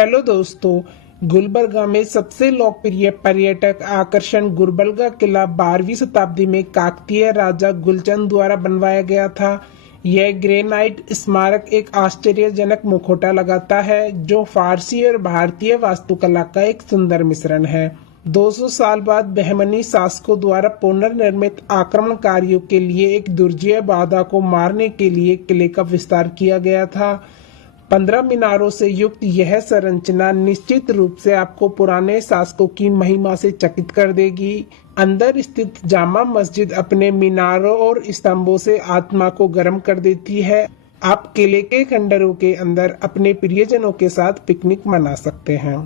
Hello दोस्तों, गुलबर्गा में सबसे लोकप्रिय पर्यटक आकर्षण गुलबर्गा किला 12वीं शताब्दी में काकतीय राजा गुलचंद द्वारा बनवाया गया था। यह ग्रेनाइट स्मारक एक आश्चर्यजनक मुखौटा लगाता है जो फारसी और भारतीय वास्तुकला का एक सुंदर मिश्रण है। 200 साल बाद बहमनी शासकों द्वारा पुनर्निर्मित आक्रमणकारियों के लिए एक दुर्जय बाधा को मारने के लिए किले का विस्तार किया गया था। 15 मीनारों से युक्त यह संरचना निश्चित रूप से आपको पुराने शासकों की महिमा से चकित कर देगी। अंदर स्थित जामा मस्जिद अपने मीनारों और स्तंभों से आत्मा को गर्म कर देती है। आप किले के खंडरों के अंदर अपने प्रियजनों के साथ पिकनिक मना सकते हैं।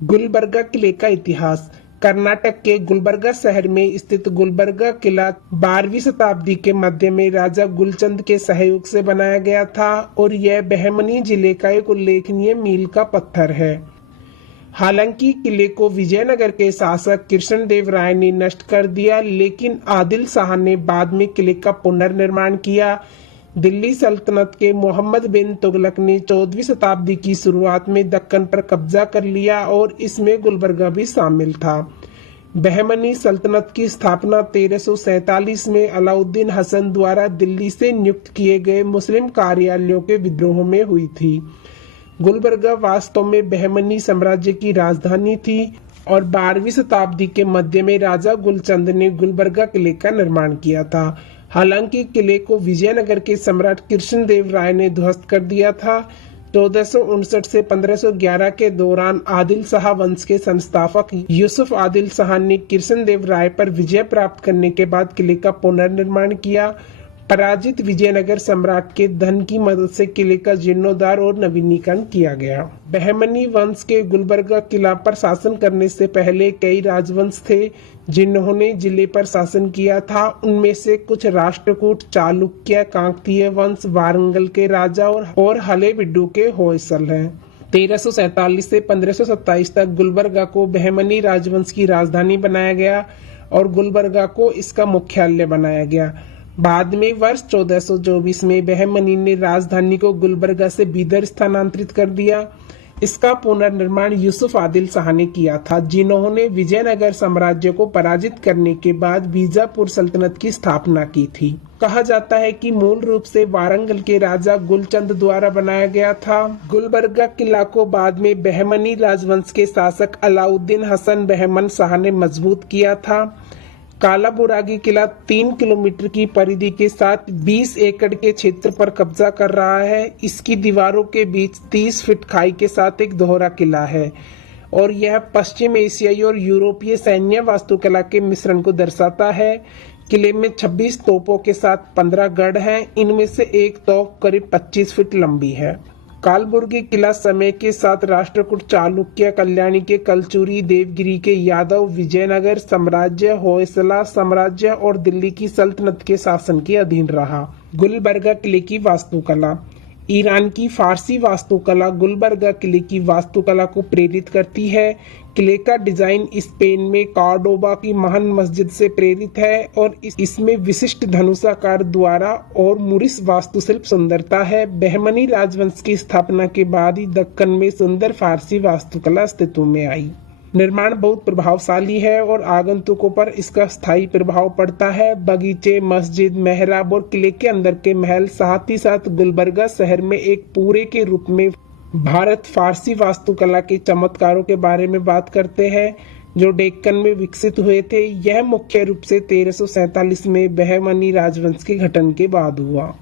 गुलबर्गा किले का इतिहास। कर्नाटक के गुलबर्गा शहर में स्थित गुलबर्गा किला 12वीं शताब्दी के मध्य में राजा गुलचंद के सहयोग से बनाया गया था और यह बहमनी जिले का एक उल्लेखनीय मील का पत्थर है। हालांकि किले को विजयनगर के शासक कृष्णदेव राय ने नष्ट कर दिया, लेकिन आदिल शाह ने बाद में किले का पुनर्निर्माण किया। दिल्ली सल्तनत के मोहम्मद बिन तुगलक ने 14वीं शताब्दी की शुरुआत में दक्कन पर कब्जा कर लिया और इसमें गुलबर्गा भी शामिल था। बहमनी सल्तनत की स्थापना 1347 में अलाउद्दीन हसन द्वारा दिल्ली से नियुक्त किए गए मुस्लिम कार्यालयों के विद्रोह में हुई थी। गुलबर्गा वास्तव में बहमनी साम्राज्य की राजधानी थी और 12वीं शताब्दी के मध्य में राजा गुलचंद ने गुलबर्गा किले का निर्माण किया था। हालांकि किले को विजयनगर के सम्राट कृष्णदेव राय ने ध्वस्त कर दिया था। 1459 से 1511 के दौरान आदिल शाह वंश के संस्थापक यूसुफ आदिल शाह ने कृष्णदेव राय पर विजय प्राप्त करने के बाद किले का पुनर्निर्माण किया। पराजित विजयनगर सम्राट के धन की मदद से किले का जीर्णोद्धार और नवीनीकरण किया गया। बहमनी वंश के गुलबर्गा किला पर शासन करने से पहले कई राजवंश थे जिन्होंने जिले पर शासन किया था। उनमें से कुछ राष्ट्रकूट, चालुक्य, काकतीय वंश, वारंगल के राजा और हलेबीडु के होयसल हैं। 1347 से 1527 तक गुलबर्गा को बहमनी राजवंश की राजधानी बनाया गया और गुलबर्गा को इसका मुख्यालय बनाया गया। बाद में वर्ष 1424 में बहमनी ने राजधानी को गुलबर्गा से बीदर स्थानांतरित कर दिया। इसका पुनर्निर्माण यूसुफ आदिल शाह ने किया था, जिन्होंने विजयनगर साम्राज्य को पराजित करने के बाद बीजापुर सल्तनत की स्थापना की थी। कहा जाता है कि मूल रूप से वारंगल के राजा गुलचंद द्वारा बनाया गया था। गुलबर्गा किला को बाद में बहमनी राजवंश के शासक अलाउद्दीन हसन बहमन शाह ने मजबूत किया था। कालाबुरागी किला 3 किलोमीटर की परिधि के साथ 20 एकड़ के क्षेत्र पर कब्जा कर रहा है। इसकी दीवारों के बीच 30 फीट खाई के साथ एक दोहरा किला है और यह पश्चिम एशियाई और यूरोपीय सैन्य वास्तुकला के मिश्रण को दर्शाता है। किले में 26 तोपों के साथ 15 गढ़ हैं। इनमें से एक तोप करीब 25 फीट लंबी है। कालबुर्गी किला समय के साथ राष्ट्रकूट, चालुक्य, कल्याणी के कलचुरी, देवगिरी के यादव, विजयनगर साम्राज्य, होयसला साम्राज्य और दिल्ली की सल्तनत के शासन के अधीन रहा। गुलबर्गा किले की वास्तुकला। ईरान की फारसी वास्तुकला गुलबर्गा किले की वास्तुकला को प्रेरित करती है। किले का डिजाइन स्पेन में कॉर्डोबा की महान मस्जिद से प्रेरित है और इसमें विशिष्ट धनुषाकार द्वारा और मुरिस वास्तुशिल्प सुंदरता है। बहमनी राजवंश की स्थापना के बाद ही दक्कन में सुंदर फारसी वास्तुकला अस्तित्व में आई। निर्माण बहुत प्रभावशाली है और आगंतुकों पर इसका स्थायी प्रभाव पड़ता है। बगीचे, मस्जिद, मेहराब और किले के अंदर के महल साथ ही साथ गुलबर्गा शहर में एक पूरे के रूप में भारत फारसी वास्तुकला के चमत्कारों के बारे में बात करते हैं जो डेक्कन में विकसित हुए थे। यह मुख्य रूप से 1347 में बहमनी राजवंश के गठन के बाद हुआ।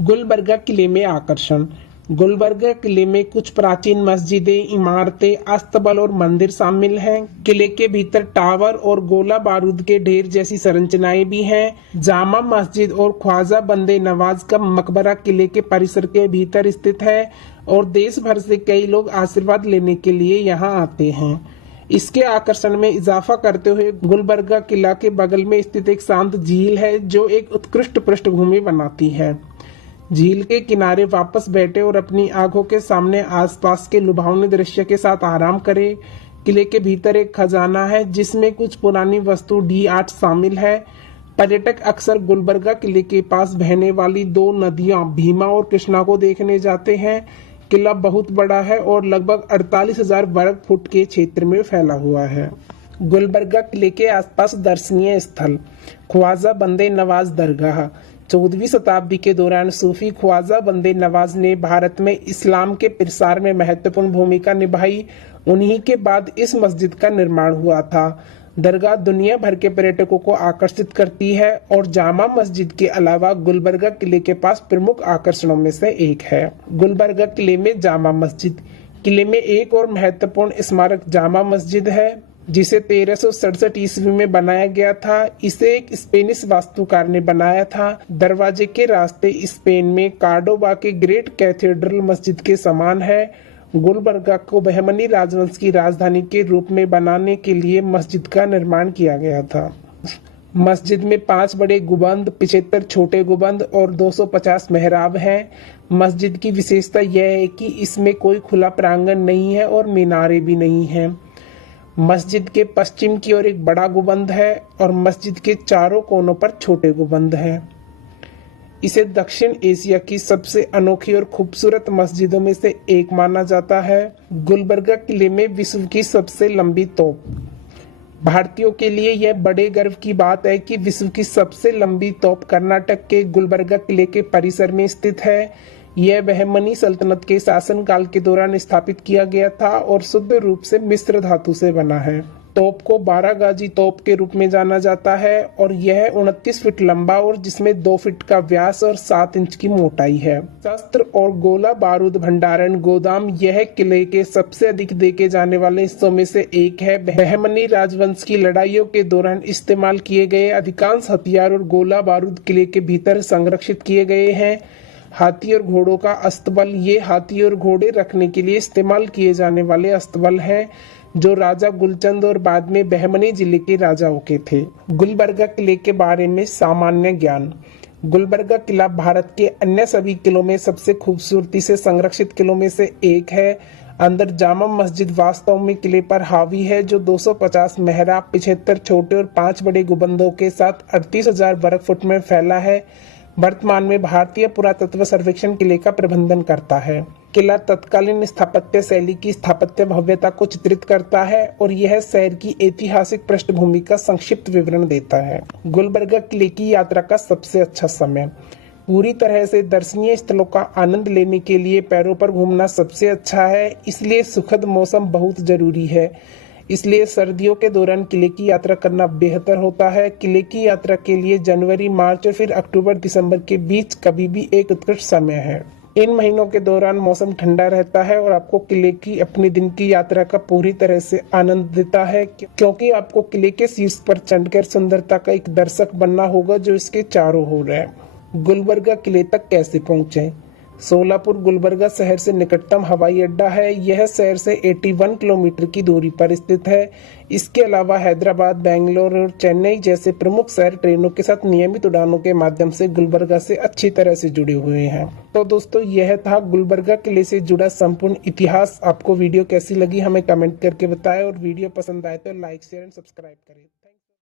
गुलबर्गा किले में आकर्षण। गुलबर्गा किले में कुछ प्राचीन मस्जिदें, इमारतें, अस्तबल और मंदिर शामिल हैं। किले के भीतर टावर और गोला बारूद के ढेर जैसी संरचनाएं भी हैं। जामा मस्जिद और ख्वाजा बंदे नवाज का मकबरा किले के परिसर के भीतर स्थित है और देश भर से कई लोग आशीर्वाद लेने के लिए यहाँ आते हैं। इसके आकर्षण में इजाफा करते हुए गुलबर्गा किला के बगल में स्थित एक शांत झील है जो एक उत्कृष्ट पृष्ठभूमि बनाती है। झील के किनारे वापस बैठे और अपनी आंखों के सामने आसपास के लुभावने दृश्य के साथ आराम करें। किले के भीतर एक खजाना है जिसमें कुछ पुरानी वस्तु डी8 शामिल है। पर्यटक अक्सर गुलबर्गा किले के पास बहने वाली 2 नदियां भीमा और कृष्णा को देखने जाते हैं। किला बहुत बड़ा है और लगभग 48,000 वर्ग फुट के क्षेत्र में फैला हुआ है। गुलबर्गा किले के आसपास दर्शनीय स्थल ख्वाजा बंदे नवाज दरगाह। 14वीं शताब्दी के दौरान सूफी ख्वाजा बंदे नवाज ने भारत में इस्लाम के प्रसार में महत्वपूर्ण भूमिका निभाई। उन्हीं के बाद इस मस्जिद का निर्माण हुआ था। दरगाह दुनिया भर के पर्यटकों को आकर्षित करती है और जामा मस्जिद के अलावा गुलबर्गा किले के पास प्रमुख आकर्षणों में से एक है। गुलबर्गा किले में जामा मस्जिद। किले में एक और महत्वपूर्ण स्मारक जामा मस्जिद है, जिसे 1367 ईस्वी में बनाया गया था। इसे एक स्पेनिश वास्तुकार ने बनाया था। दरवाजे के रास्ते स्पेन में कार्डोबा के ग्रेट कैथेड्रल मस्जिद के समान है। गुलबर्गा को बहमनी राजवंश की राजधानी के रूप में बनाने के लिए मस्जिद का निर्माण किया गया था। मस्जिद में 5 बड़े गुंबद, 75 छोटे गुंबद और 250 मेहराब हैं। मस्जिद की विशेषता यह है कि इसमें कोई खुला प्रांगण नहीं है और मीनारे भी नहीं हैं। मस्जिद के पश्चिम की ओर एक बड़ा गुंबद है और मस्जिद के चारों कोनों पर छोटे गुंबद हैं। इसे दक्षिण एशिया की सबसे अनोखी और खूबसूरत मस्जिदों में से एक माना जाता है। गुलबर्गा किले में विश्व की सबसे लंबी तोप। भारतीयों के लिए यह बड़े गर्व की बात है कि विश्व की सबसे लंबी तोप कर्नाटक के गुलबर्गा किले के परिसर में स्थित है। यह बहमनी सल्तनत के शासनकाल के दौरान स्थापित किया गया था और शुद्ध रूप से मिश्र धातु से बना है। तोप को 12 गाजी तोप के रूप में जाना जाता है और यह 29 फीट लंबा और जिसमें 2 फीट का व्यास और 7 इंच की मोटाई है। शस्त्र और गोला बारूद भंडारण गोदाम यह किले के सबसे अधिक देखे जाने वाले हिस्सों में से एक है। बहमनी राजवंश की लड़ाइयों के दौरान इस्तेमाल किए गए अधिकांश हथियार और गोला बारूद किले के भीतर संरक्षित किए गए हैं। हाथी और घोड़ों का अस्तबल। ये हाथी और घोड़े रखने के लिए इस्तेमाल किए जाने वाले अस्तबल हैं, जो राजा गुलचंद और बाद में बहमनी जिले के राजाओं के थे। गुलबर्गा किले के बारे में सामान्य ज्ञान। गुलबर्गा किला भारत के अन्य सभी किलों में सबसे खूबसूरती से संरक्षित किलों में से एक है। अंदर जामा मस्जिद वास्तव में किले पर हावी है, जो 250 मेहराब, 75 छोटे और 5 बड़े गुंबदों के साथ 38,000 वर्ग फुट में फैला है। वर्तमान में भारतीय पुरातत्व सर्वेक्षण किले का प्रबंधन करता है। किला तत्कालीन स्थापत्य शैली की स्थापत्य भव्यता को चित्रित करता है और यह शहर की ऐतिहासिक पृष्ठभूमि का संक्षिप्त विवरण देता है। गुलबर्गा किले की यात्रा का सबसे अच्छा समय। पूरी तरह से दर्शनीय स्थलों का आनंद लेने के लिए पैरों पर घूमना सबसे अच्छा है, इसलिए सुखद मौसम बहुत जरूरी है। इसलिए सर्दियों के दौरान किले की यात्रा करना बेहतर होता है। किले की यात्रा के लिए जनवरी, मार्च और फिर अक्टूबर, दिसंबर के बीच कभी भी एक उत्कृष्ट समय है। इन महीनों के दौरान मौसम ठंडा रहता है और आपको किले की अपने दिन की यात्रा का पूरी तरह से आनंद देता है, क्योंकि आपको किले के शीर्ष पर चढ़कर सुंदरता का एक दर्शक बनना होगा जो इसके चारों ओर है। गुलबर्गा किले तक कैसे पहुंचे? सोलापुर गुलबर्गा शहर से निकटतम हवाई अड्डा है। यह शहर से 81 किलोमीटर की दूरी पर स्थित है। इसके अलावा हैदराबाद, बेंगलोर और चेन्नई जैसे प्रमुख शहर ट्रेनों के साथ नियमित उड़ानों के माध्यम से गुलबर्गा से अच्छी तरह से जुड़े हुए हैं। तो दोस्तों, यह था गुलबर्गा किले से जुड़ा संपूर्ण इतिहास। आपको वीडियो कैसी लगी हमें कमेंट करके बताएं और वीडियो पसंद आए तो लाइक, शेयर एंड सब्सक्राइब करें।